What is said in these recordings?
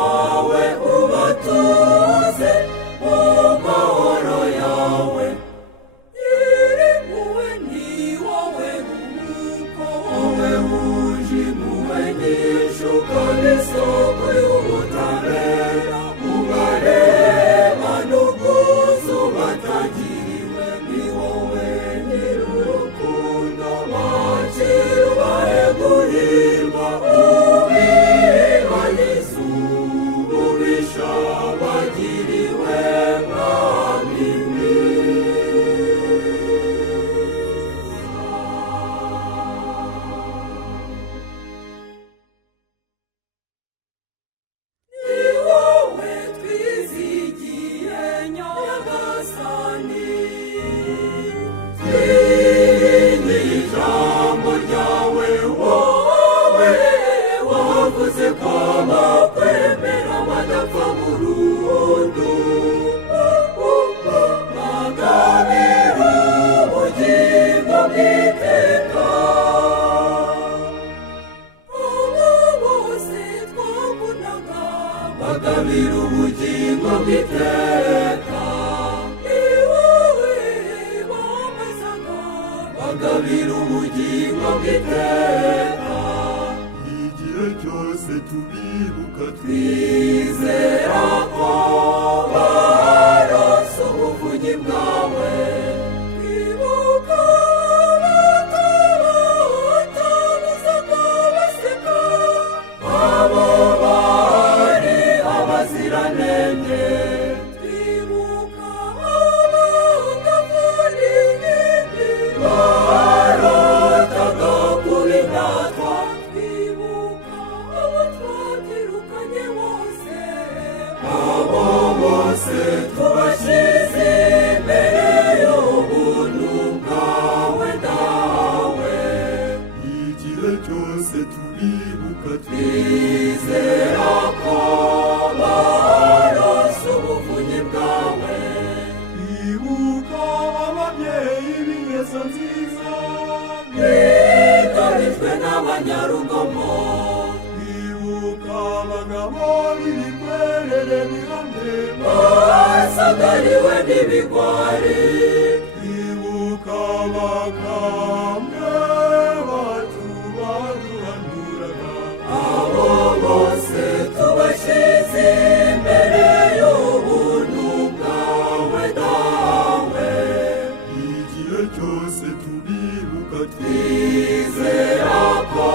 wawe ubatuze mu mahoro yawe. Nyir'impuhwe ni wowe ruhuko, wowe wuje impuhwe nyinshi ukaba isoko y'ubutabera. Ubareba n'ubwuzu batagiriwe, ni wowe nyir'urukundo wakira ubahe guhirwa. Ubibaniza ububisha bagiriwe mwami ni wowe twizigiye Nyagasani, twinye ijambo ryawe. Wowe wavuze ko abakwemera badapfa burundu, bagabira ubugingo bw'iteka. Abo bose twakundaga bagabira ubugingo bw'iteka. Ni wowe bamazaga bagabira ubugingo bw'iteka. Igihe cyose tubibuka twizera ko baronse ubuvunyi bwawe. Twibuka abatabuzaga baseka, abo bari abaziranenge. Twibuka abangavu n'ingimbi barotaga kuba indatwa. Twibuka abo twabyirukanye bose, abo bose tubashyize imbere y'ubuntu bwawe dawe. Igihe cyose tubibuka twizera ko baronse ubuvunyi bwawe. Twibuka ababyeyi b'ingeso nziza bigarijwe n'abanyarugomo. Twibuka abagabo b'ibikwerere bihamye basagariwe n'ibigwari. Twibuka abakambwe bacu baduhanuraga, abo bose tubashyize imbere y'ubuntu bwawe dawe. Igihe cyose tubibuka twizera ko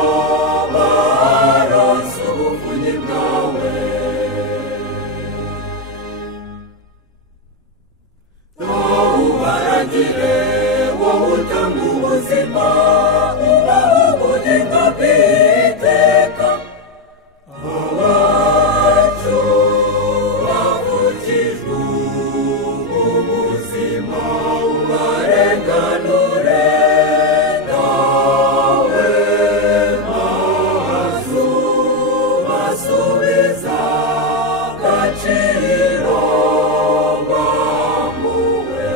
baronse ubuvunyi bwawe. Ubaragire wowe utanga ubuzima, ubaha ubugingo bw'iteka. Abacu bavukijwe ubuzima ubarenganure dawe. Mazu basubiza agaciro bambuwe.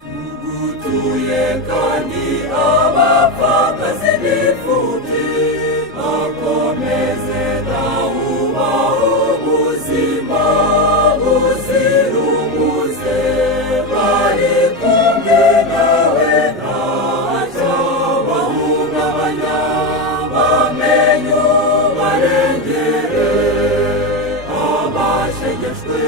Tugutuye kandi abapfakazi n'imfubyi, bakomeze dawe ubahe ubuzima buzira umuze. Bari kumwe nawe ntacyabahungabanya, bamenye ubarengere abashegeshwe